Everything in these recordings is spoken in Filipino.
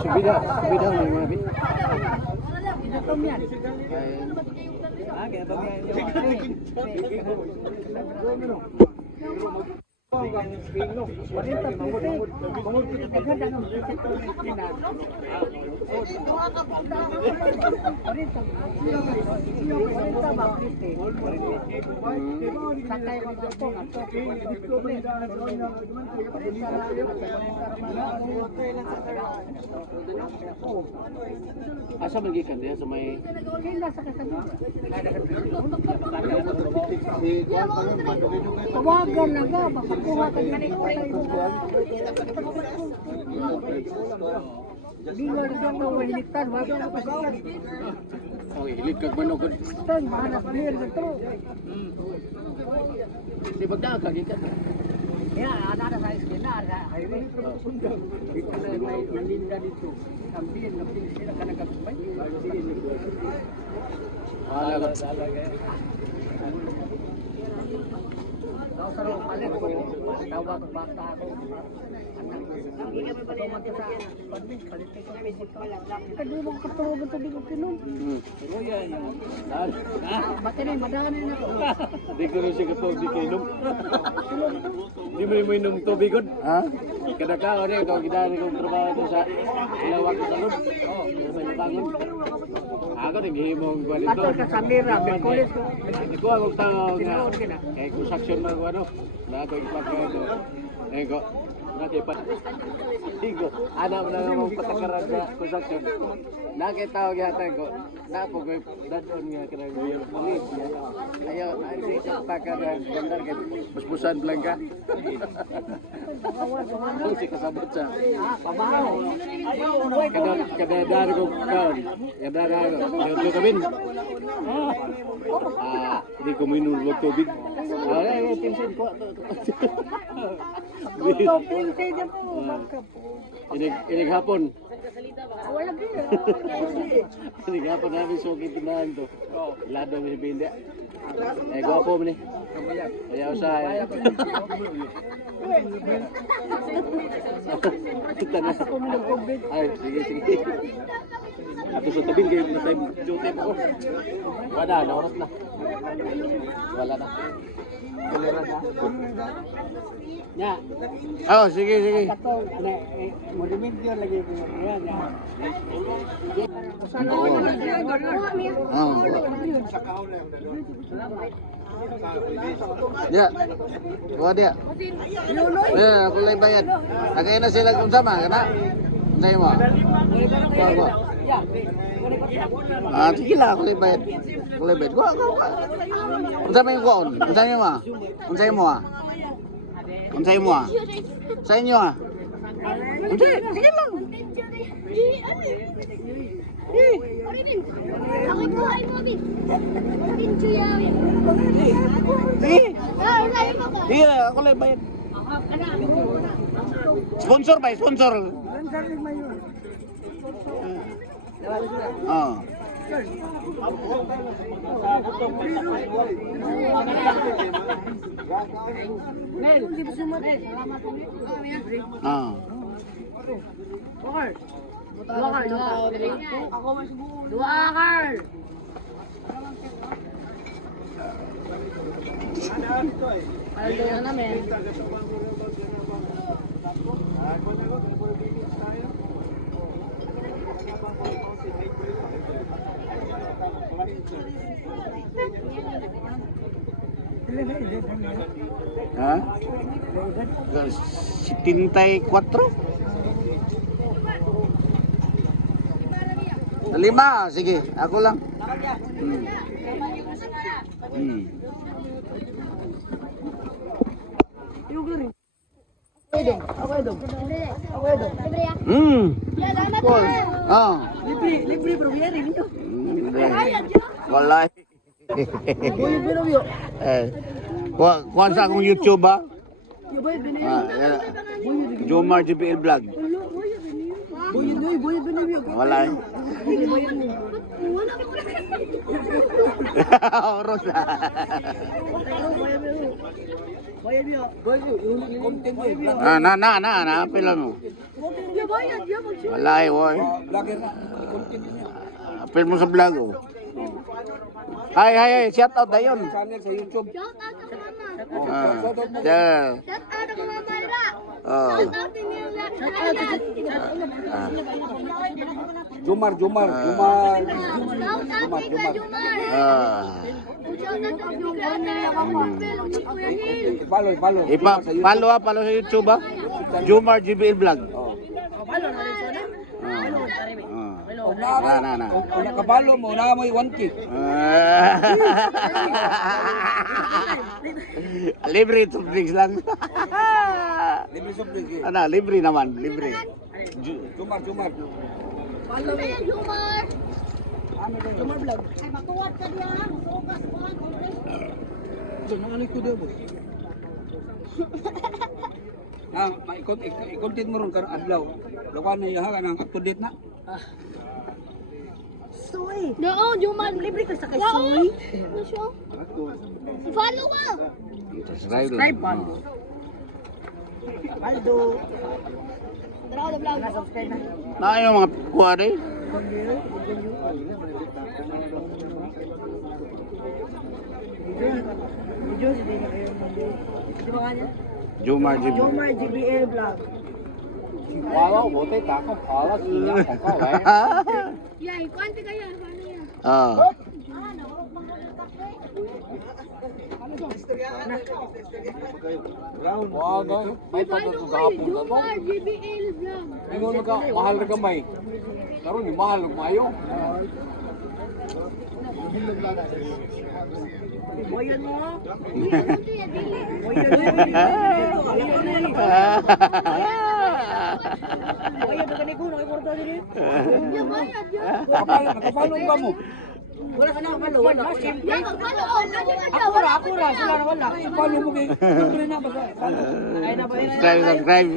Subida, subida may mga bit. Asa magikan diya sa may Tawagan na ga, makakuha ka din ito. Di nga rin ang mahilitan, wala na pasikan. oh, hilit kag manugod. Tan, mahanap clear na ito. Di pagdaag kag ikan. Kaya, ada sa eskwela, ada sa highway. Dito na may nalinda dito. Ambiyan, napili sila ka nagkakubay. Wala ka. Daw sa rin palit ko, tawag ang bata ako. Hindi kami balik natin sa pagbiz, palit ko sa pwede ko. Kadulong katulog ito di ko pinom. Ba't rin, madaanin ako. Di ko rin siya katulog di kainom. Di mo yung inom tubig god. Ha? Kada ka, o rin, kung gidari kong trabaho ito sa ilawag ko sa loob. Oo, may natangon. Ako rin, hihimong ko dito. Ato ka sa mira, may kulis ko. Hindi ko ang tao nga. Eh, construction na ko ano. Na ako ipak ko ano. Eh, ko. Nakipat. Digo, anak na nga mong patakaran sa construction. Nakita ko gata ko. Napo ko dadon nga kanang yung pulis. Ayaw, ay di patakaran. Gandar ka. Busbusan lang ka. Kung si kasabot siya. Pabaho. Kada dari ko kaon. Kada dari ko. Yung kabin. Di ko minum tubig. Ay, pinsin ko. Ito, pinsay na po. Bangka po. Inig hapon. Wala kaya. Inig hapon namin suki tinahan to. Lado may bindi. Eh, gwapo mo ni. Kaya usahay. Ay, sige, sige. Ato sa tabing kayo na time duty po ko. Wala na, oras na. Wala na. Tolerance ha? Ya. Oh, sige, sige. Katong, modimidyo lagi po. Yan, yan. Oh. Ya. Kuha dia. Ya, aku lay bayad. Nagay na sila kung sama, kana? Unsay mo? Kuha. Ah, sige lang, aku lay bayad. Aku lay bayad. Kuha. Unsay may kuha? Unsay mo? Unsay mo? Unsay mo? Sa inyo ah. Unsay? Sige lang. Ako kuha mo, Bin. Bin, Juya. Sige. Ako. Iya, aku lay bayad. Sponsor ba? Sponsor. Oh. Ah. Dua akar. Aldo na namin. Ha? 74? 5, sige, ako lang. Hmm. Hmm. Cool. Oh. Libre bro, biar ini tuh. Walay. Kuha sa akong YouTube ba? Jomar JBL Vlog. Walay. Oros. Bayad niya. Content mo. Pila mo. Ya bayad, ya mag-shoot. Wala eh, boy. Vlogger na. Content niya. Apil mo sa vlog, oh. Hi, shout out na yun. Channel sa YouTube. Shout out ako mama. Yeah. Shout out ako mama Ira. Oh. Shout out din yung Jumar. Shout out kay Jumar. Shout out kay Kuya Hil. Follow. Follow sa YouTube, ah. Jumar GBL Vlog. Na. Kung nakabalo mo, na mo 1K. Libre soft drinks lang. Libre sobrang. Libre naman, libre. Jumar. Ano ba yan, Jumar? Jumar vlog. Ay, matuwad ka diya. Masukas mo. Ano ko daw boss? I-content mo ron karong adlaw. Lawan na iha nang up to date na. Soy. No, Jumar. Libre ka sa kay Soy. Ano siya? Follow ka. Subscribe. Aldo. Tara ka vlog. Subscribe na. Na yung mga kuha rin. Jumar GBL. Jumar GBL vlog. Wow, bote tako pala siya kung ka eh. Yay, kwante kaya. Paano yan? Wow, guys. May Follow pagkakapon kay na to. Jumar GBL vlog. Ingon ka, mahal na gamay. Karon ni mahal ng mayo. Boyan mo. Ito yan, dili. Boyan ba kaniko nakikwarta dili? Ya bayad, ya. Nakapalo ba mo? Wala ka na follow. Wala. Ya, mag-follow. Ano ka daw? Ako ra sila na wala. Follow mo kay. Libre na basta. Ay na ba yun? Subscribe.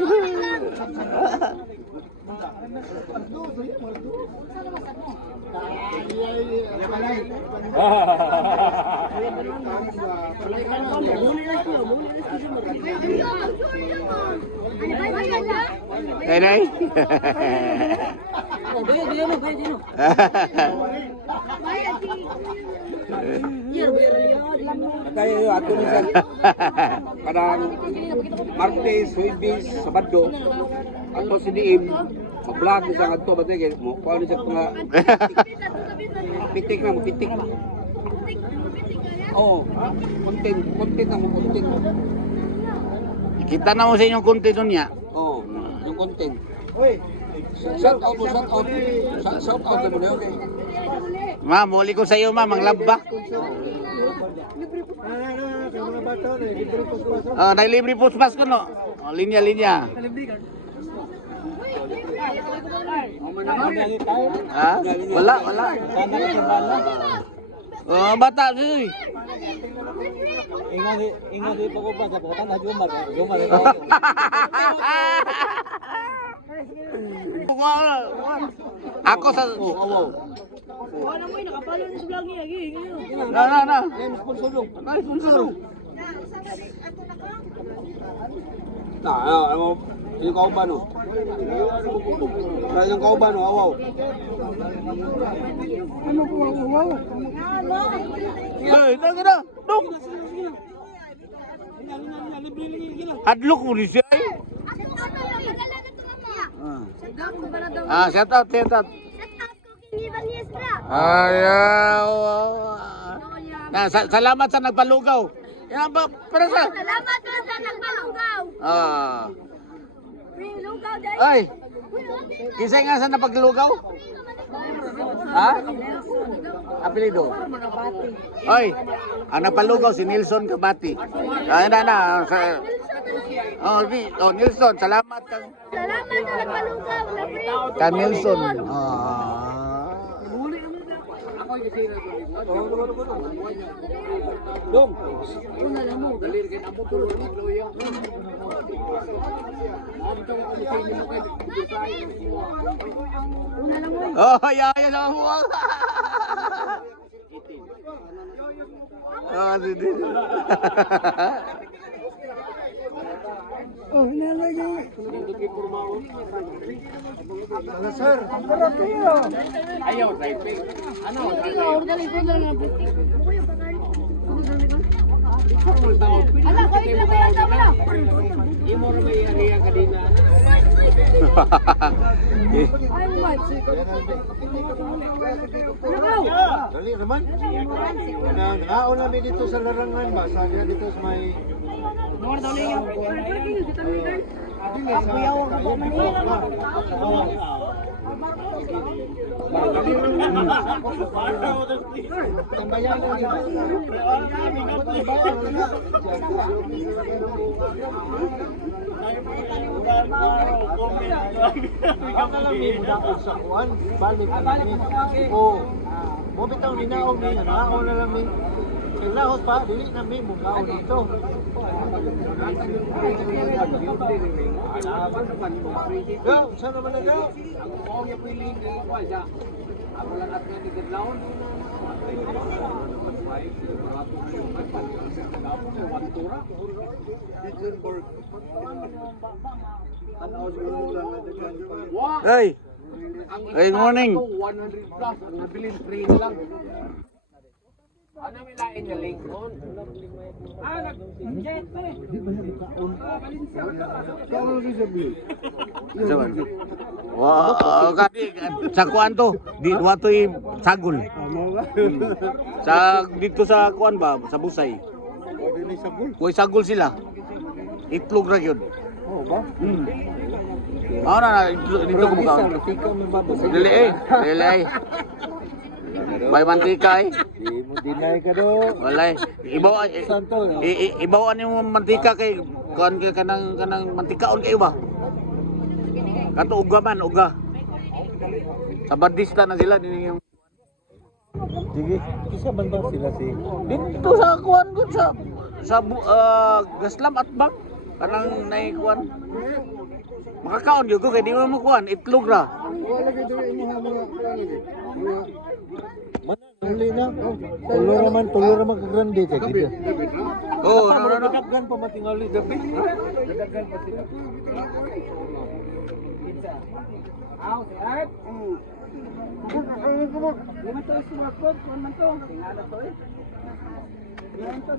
Nay. Kaya yung ato ni San. Kadang Martes, Huwebes, Sabado. Ato si Diim. Mag-vlog ni sa kanto. Ba't yun? Kuha ni sa mga pitik na. Pitik. Oo. Content ang content. Kita na mo sa inyong content niya. Oo. Yung content. Shout out mo. Shout out mo na yun. Ma'am, muli ko sa iyo, ma'am, ang laba. Dahil libre puspas ko, no? Linya. Ha? Wala. Bata, sir. Ingat di pa ko ba sa pagkatan na Jumar. Ako sa... Ano mo nakapalo ni sa vlog niya. Na. Sponsor dong. Sponsor. Ano? Yung kauban no? Yung kauban no? Awaw. Ano po ang awaw? Dong. Adlok mo ni siya. Shout out. Shout out ko kay Vanessa. Ayaw. Salamat sa nagpalugaw. Yan ba? Para sa... Salamat po sa nagpalugaw. Free lugaw dahil. Ay, kisay nga sa napaglugaw? Ha? Apelido? Ay, ang napalugaw si Nilson Kabati. Na. Nilson, salamat kang... Salamat sa nagpalugaw. Ka Nilson. Dong. Yan ang buwag. Sige. Sir, pero kayo. Ayaw, typing. Ano? Order ko na lang. Ala, ko ikla ba yan wala? Imo ra may area kanina. Ay, what? Dali naman. Nangaon namin dito sa larangan ba? Sabi dito sa may... Kuyaw ka ba Manila? Tambayan mo yun. Sa kuwan, balik kami. O, mo bitaw ninaog ni, nangaon na lang ni. Kailangan pa, dili na may mukaon dito. Go, saan naman na go? Hey! Hey, good morning. 100 plus. Ang nabilin 3 lang. Ano may lain na Lincoln? Wow, kani sa kuan to, di watoy sagol. Sa dito sa kuan ba, sa Busay. Kuy sagol sila. Itlog ra gyud. Oh, ba? Mao na dito ko buka. Dili eh, dili. Bay mantika eh. Di mo dinay ka do. Walay. Ibaw Santo, no? ibawan mo mantika kay kuan kay kanang mantikaon kayo ba? Kato uga man, uga. Sa Badista na sila din yung Sige, isa man ba sila si... dito sa kuan gud sa Gaslam at Bang kanang nay kuan. Makakaon gyud ko kay di mo kuan itlog ra. Wala gyud imo ha mga Huli na. Tulo raman ka grande kay dito. Oh, no. Daggan pa matingali gabi. Daggan pa sila. Out, out. Lima to smartphone, kuan man to. Tingala to eh. Lima to.